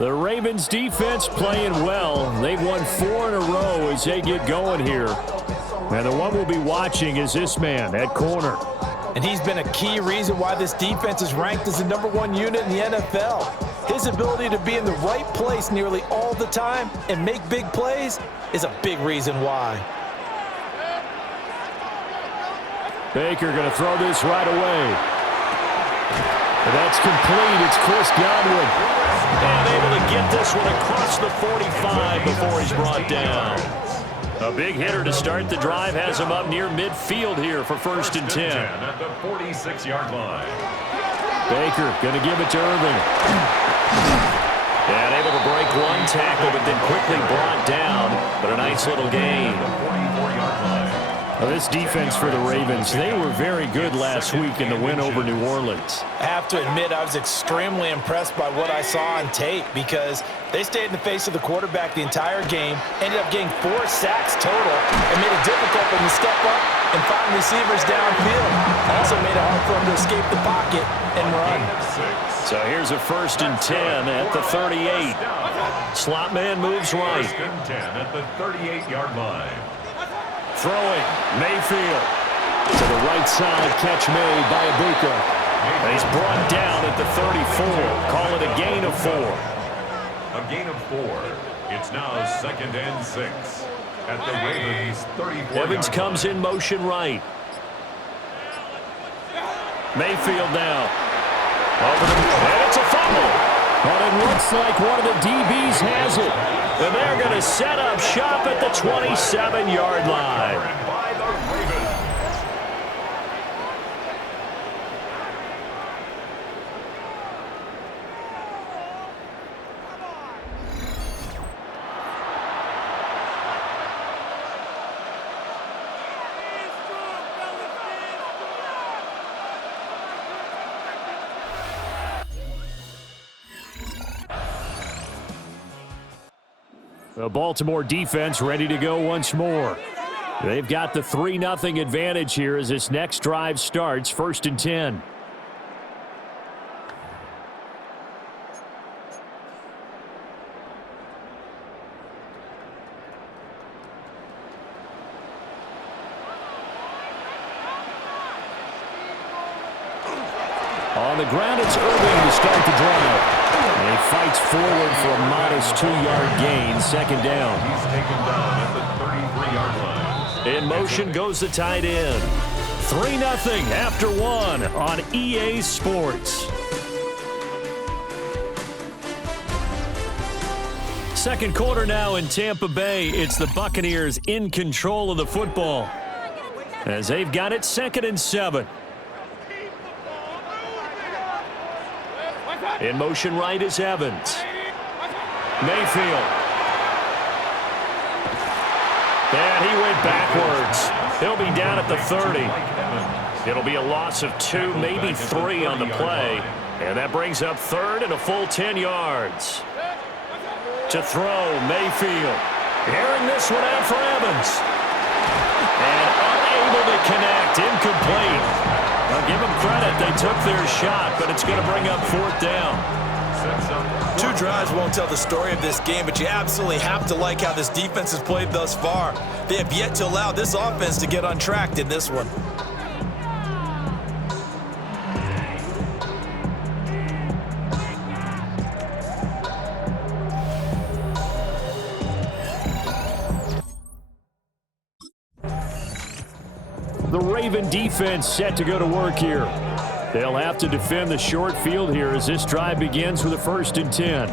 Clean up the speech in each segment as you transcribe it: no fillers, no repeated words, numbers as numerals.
The Ravens defense playing well. They've won 4 in a row as they get going here. And the one we'll be watching is this man at corner. And he's been a key reason why this defense is ranked as the #1 unit in the NFL. His ability to be in the right place nearly all the time and make big plays is a big reason why. Baker going to throw this right away. And that's complete. It's Chris Godwin. And able to get this one across the 45 before he's brought down. A big hitter to start the drive has him up near midfield here for 1st and 10. At the 46-yard line. Baker going to give it to Irving. And able to break one tackle, but then quickly brought down. But a nice little gain. Well, this defense for the Ravens, they were very good last week in the win over New Orleans. I have to admit, I was extremely impressed by what I saw on tape because they stayed in the face of the quarterback the entire game, ended up getting 4 sacks total, and made it difficult for them to step up and find receivers downfield. Also made it hard for them to escape the pocket and run. So here's a 1st and 10 at the 38. Slot man moves right. 1st and 10 at the 38-yard line. Throwing, Mayfield. To the right side, catch made by Ibuka. And he's brought down at the 34. Call it a gain of 4. A gain of 4. It's now 2nd and 6 at the Ravens 34. Evans comes in motion right. Mayfield now. Over the, and it's a fumble. But it looks like one of the DBs has it. And they're going to set up shop at the 27-yard line. By the Ravens. The Baltimore defense ready to go once more. They've got the 3-0 advantage here as this next drive starts, 1st and 10. On the ground, it's Irving to start the drive. And he fights forward for a modest 2-yard gain, 2nd down. He's taken down at the 33-yard line. In motion goes the tight end. 3-0 after 1 on EA Sports. Second quarter now in Tampa Bay. It's the Buccaneers in control of the football as they've got it 2nd and 7. In motion right is Evans. Mayfield. And he went backwards. He'll be down at the 30. It'll be a loss of 2, maybe 3 on the play. And that brings up 3rd and a full 10 yards. To throw, Mayfield. Airing this one out for Evans. And unable to connect. Incomplete. I'll give them credit. They took their shot, but it's going to bring up 4th down. 2 drives won't tell the story of this game, but you absolutely have to like how this defense has played thus far. They have yet to allow this offense to get untracked in this one. The Raven defense set to go to work here. They'll have to defend the short field here as this drive begins with a 1st and 10.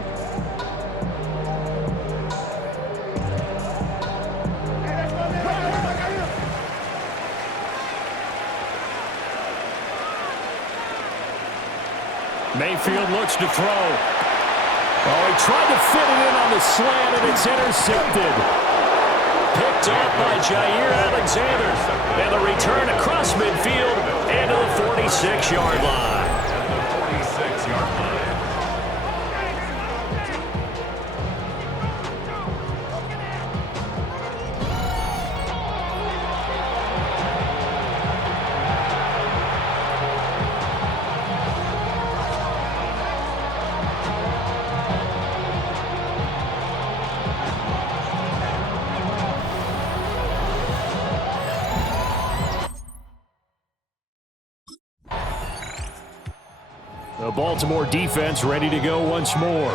Mayfield looks to throw. Oh, he tried to fit it in on the slant, and it's intercepted. Picked off by Jair Alexander. And the return across midfield and to the 46-yard line. At the 46-yard line. Baltimore defense ready to go once more.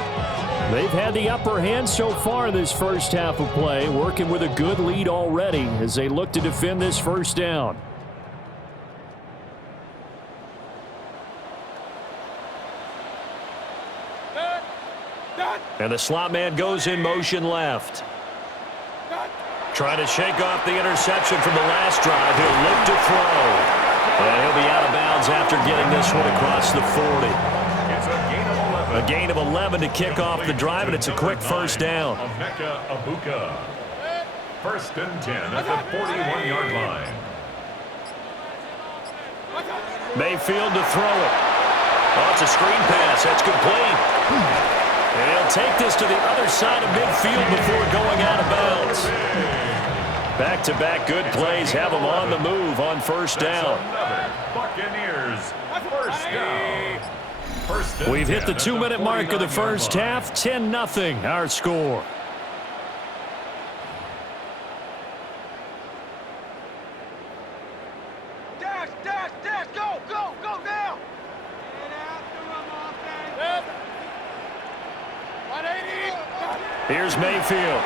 They've had the upper hand so far in this first half of play, working with a good lead already as they look to defend this first down. And the slot man goes in motion left. Trying to shake off the interception from the last drive. He'll look to throw. And he'll be out of bounds after getting this one across the 40. It's a gain of 11. A gain of 11 to kick off the drive, and it's a quick first down. First and 10 at the 41-yard line. Mayfield to throw it. Oh, it's a screen pass. That's complete. And he'll take this to the other side of midfield before going out of bounds. Back-to-back good plays have them on the move on first down. Buccaneers first down. We've hit the 2-minute mark of the first half. 10-0 our score. Go now! Here's Mayfield.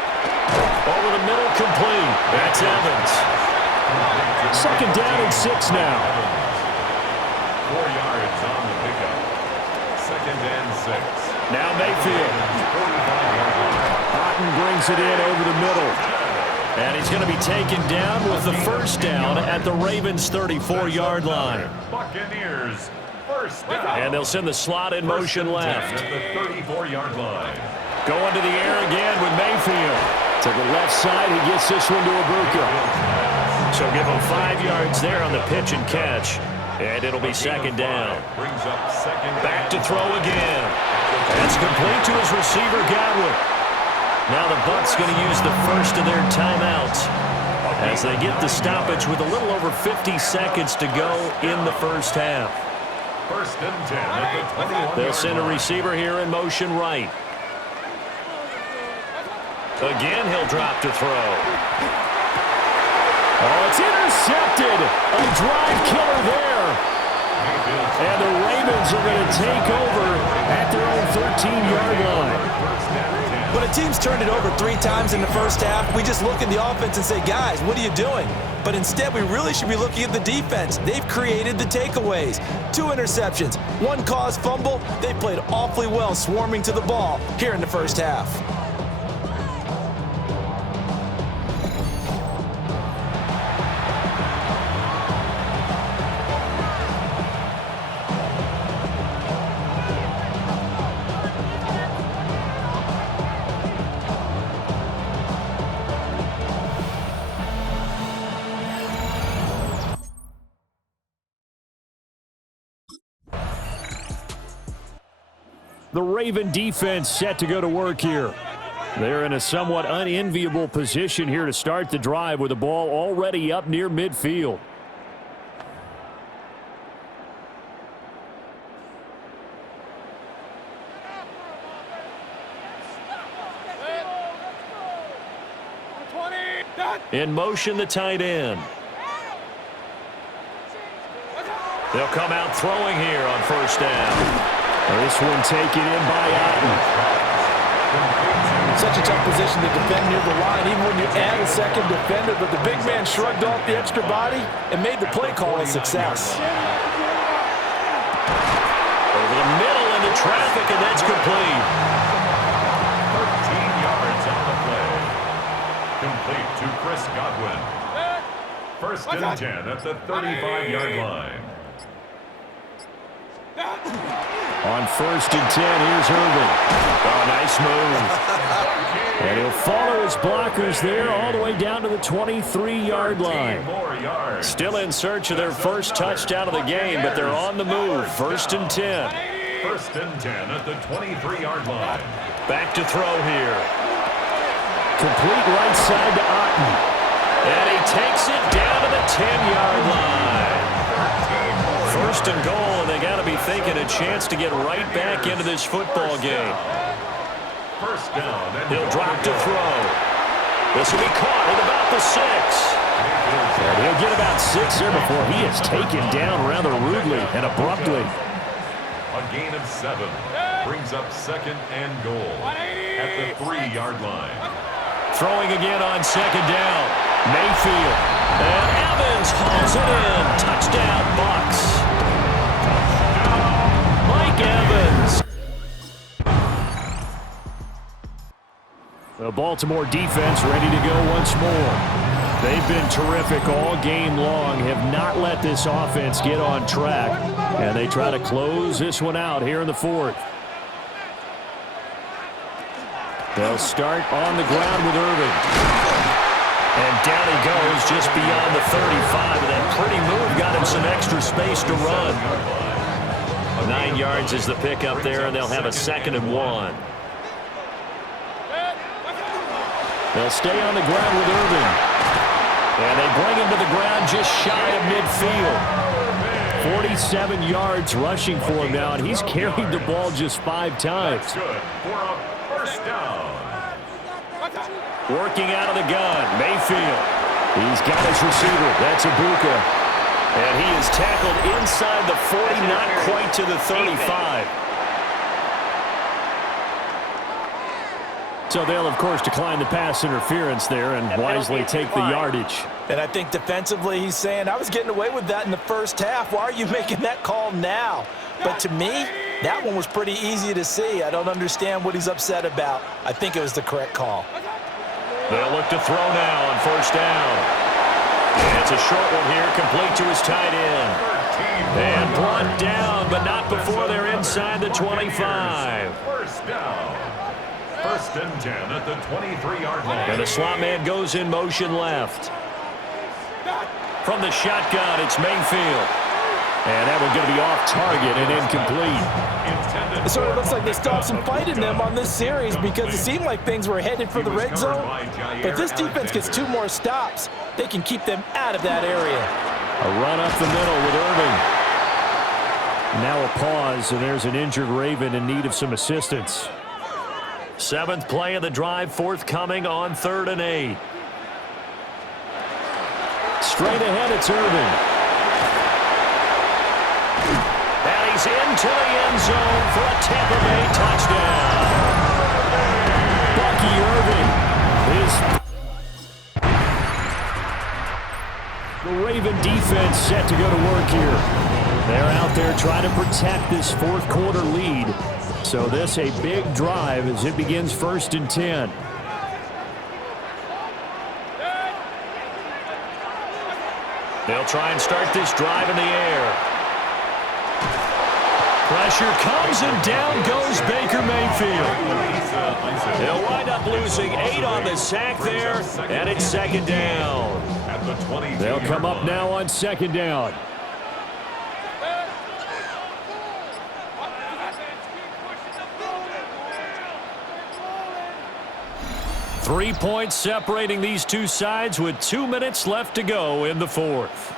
Over the middle, complete. That's Evans. Second down and 6 now. 4 yards on the pickup. Second and 6. Now Mayfield. Otten brings it in over the middle. And he's going to be taken down with the first down at the Ravens' 34-yard line. Buccaneers first down. And they'll send the slot in motion left. At the 34-yard line. Going to the air again with Mayfield. To the left side, he gets this one to Ibuka. So give him 5 yards there on the pitch and catch. And it'll be second down. Brings up second. Back to throw again. That's complete to his receiver, Godwin. Now the Bucs going to use the first of their timeouts as they get the stoppage with a little over 50 seconds to go in the first half. First and 10 at the 21-yard line. They'll send a receiver here in motion right. Again, he'll drop to throw. Oh, it's intercepted. A drive killer there. And the Ravens are going to take over at their own 13-yard line. When a team's turned it over 3 times in the first half, we just look at the offense and say, guys, what are you doing? But instead, we really should be looking at the defense. They've created the takeaways. 2 interceptions, 1 caused fumble. They played awfully well swarming to the ball here in the first half. The Raven defense set to go to work here. They're in a somewhat unenviable position here to start the drive with the ball already up near midfield. In motion, the tight end. They'll come out throwing here on first down. This one taken in by Otten. Such a tough position to defend near the line, even when you add a second defender, but the big man shrugged off the extra body and made the play call a success. Over the middle into traffic, and that's complete. 13 yards on the play. Complete to Chris Godwin. First and 10 at the 35-yard line. On first and 10, here's Irvin. Oh, nice move. And he'll follow his blockers there all the way down to the 23-yard line. Still in search of their first touchdown of the game, but they're on the move. First and 10. First and 10 at the 23-yard line. Back to throw here. Complete right side to Otten. And he takes it down to the 10-yard line. First and goal, and they got to be thinking a chance to get right back into this football game. First down. He'll drop to throw. This will be caught at about the 6. And he'll get about 6 there before he is taken down rather rudely and abruptly. A gain of 7 brings up 2nd and goal at the 3-yard line. Throwing again on 2nd down. Mayfield. And Evans hauls it in. Touchdown, Bucs. Mike Evans. The Baltimore defense ready to go once more. They've been terrific all game long, have not let this offense get on track, and they try to close this one out here in the 4th. They'll start on the ground with Irving. And down he goes just beyond the 35, and that pretty move got him some extra space to run. 9 yards is the pickup there, and they'll have a 2nd and 1. They'll stay on the ground with Irving. And they bring him to the ground just shy of midfield. 47 yards rushing for him now, and he's carried the ball just 5 times. That's good for a first down. Working out of the gun, Mayfield. He's got his receiver. That's Ibuka. And he is tackled inside the 40, not quite to the 35. So they'll, of course, decline the pass interference there and wisely take the yardage. And I think defensively he's saying, I was getting away with that in the first half. Why are you making that call now? But to me, that one was pretty easy to see. I don't understand what he's upset about. I think it was the correct call. They'll look to throw now on 1st down. And it's a short one here, complete to his tight end. And brought down, but not before they're inside the 25. First down. 1st and 10 at the 23-yard line. And the slot man goes in motion left. From the shotgun, it's Mayfield. And that one's going to be off target and incomplete. It sort of looks like they stopped some fight in them on this series because it seemed like things were headed for the red zone. But if this defense gets 2 more stops, they can keep them out of that area. A run up the middle with Irving. Now a pause, and there's an injured Raven in need of some assistance. 7th play of the drive, forthcoming on 3rd and 8. Straight ahead, it's Irving. And he's into the end zone for a Tampa Bay touchdown. Bucky Irving is... The Raven defense set to go to work here. They're out there trying to protect this 4th quarter lead. So this a big drive as it begins 1st and 10. They'll try and start this drive in the air. Pressure comes and down goes Baker Mayfield. They'll wind up losing 8 on the sack there, and it's 2nd down. They'll come up now on 2nd down. Three points separating these two sides with 2 minutes left to go in the 4th.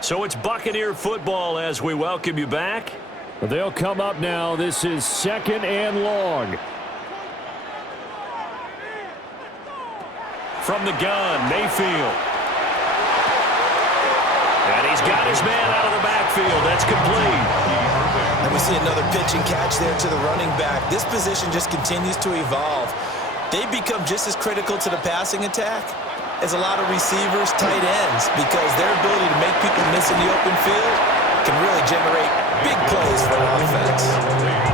So it's Buccaneer football as we welcome you back. They'll come up now. This is 2nd and long. From the gun, Mayfield. And he's got his man out of the backfield. That's complete. And we see another pitch and catch there to the running back. This position just continues to evolve. They become just as critical to the passing attack as a lot of receivers, tight ends, because their ability to make people miss in the open field can really generate big plays for an offense.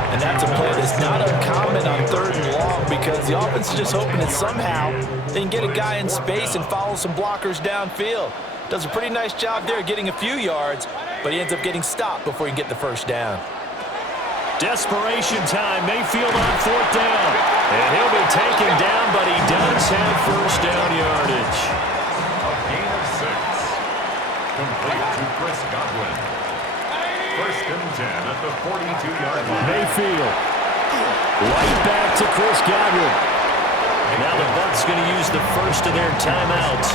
And that's a play that's not uncommon on 3rd and long because the offense is just hoping that somehow they can get a guy in space and follow some blockers downfield. Does a pretty nice job there getting a few yards, but he ends up getting stopped before he can get the 1st down. Desperation time. Mayfield on 4th down. And he'll be taken down, but he does have 1st down yardage. A gain of 6. Complete to Chris Godwin. 1st and 10 at the 42-yard line. Mayfield. Right back to Chris Godwin. Now the Bucs going to use the first of their timeouts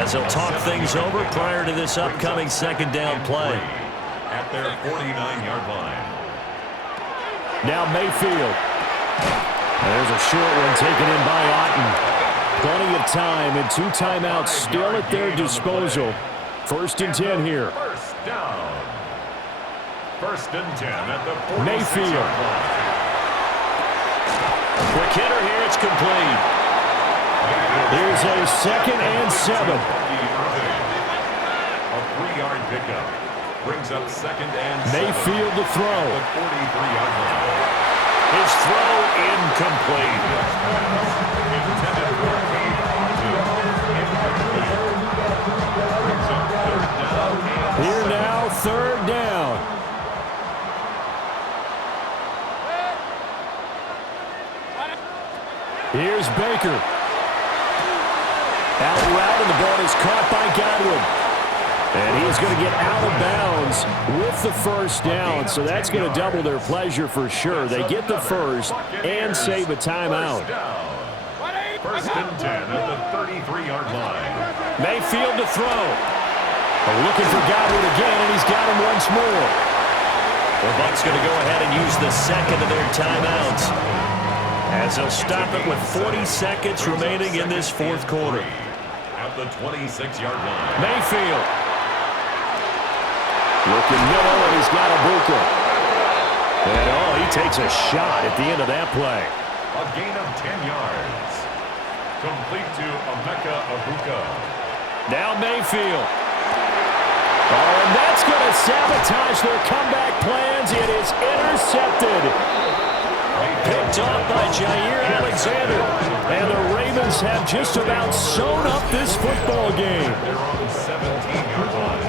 as they'll talk things over prior to this upcoming 2nd down play. At their 49-yard line. Now Mayfield. There's a short one taken in by Otten. Plenty of time and 2 timeouts still at their disposal. 1st and 10 here. 1st down. First and 10 at the 46-yard Mayfield. line. Quick hitter here. It's complete. Here's a 2nd and 7. A 3-yard pickup. Brings up 2nd and 7. Mayfield to throw. At the 43-yard line. His throw incomplete. Intended for Cade Otton. Incomplete. Brings up 3rd down and Here now, 3rd down. Here's Baker. Out route, and the ball is caught by Godwin. And he's going to get out of bounds with the 1st down, so that's going to double their pleasure for sure. They get the 1st and save a timeout. First and 10 at the 33-yard line. Mayfield to throw. Looking for Godwin again, and he's got him once more. The Bucs going to go ahead and use the 2nd of their timeouts, as they'll stop it with 40 seconds remaining in this 4th quarter. At the 26-yard line. Mayfield. Looking middle, and he's got Ibuka. And, he takes a shot at the end of that play. A gain of 10 yards. Complete to Emeka Ibuka. Now Mayfield. And that's going to sabotage their comeback plans. It is intercepted. Picked off by Jair Alexander. And the Ravens have just about sewn up this football game. They're on the 17-yard line.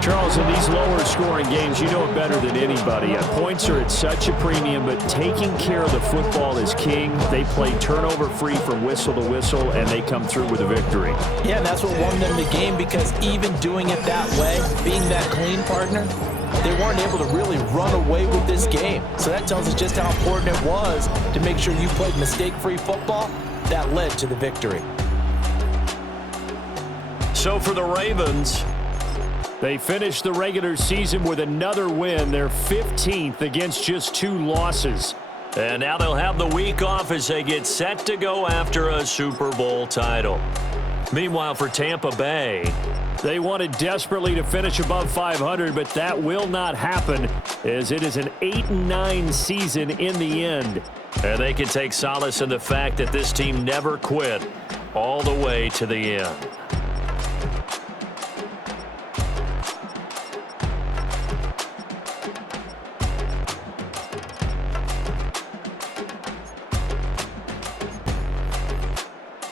Charles, in these lower-scoring games, you know it better than anybody. Points are at such a premium, but taking care of the football is king. They play turnover-free from whistle to whistle, and they come through with a victory. Yeah, and that's what won them the game, because even doing it that way, being that clean partner, they weren't able to really run away with this game. So that tells us just how important it was to make sure you played mistake-free football. That led to the victory. So for the Ravens, they finished the regular season with another win, their 15th against just 2 losses. and now they'll have the week off as they get set to go after a Super Bowl title. Meanwhile, for Tampa Bay, they wanted desperately to finish above 500, but that will not happen, as it is an 8-9 season in the end. and they can take solace in the fact that this team never quit all the way to the end.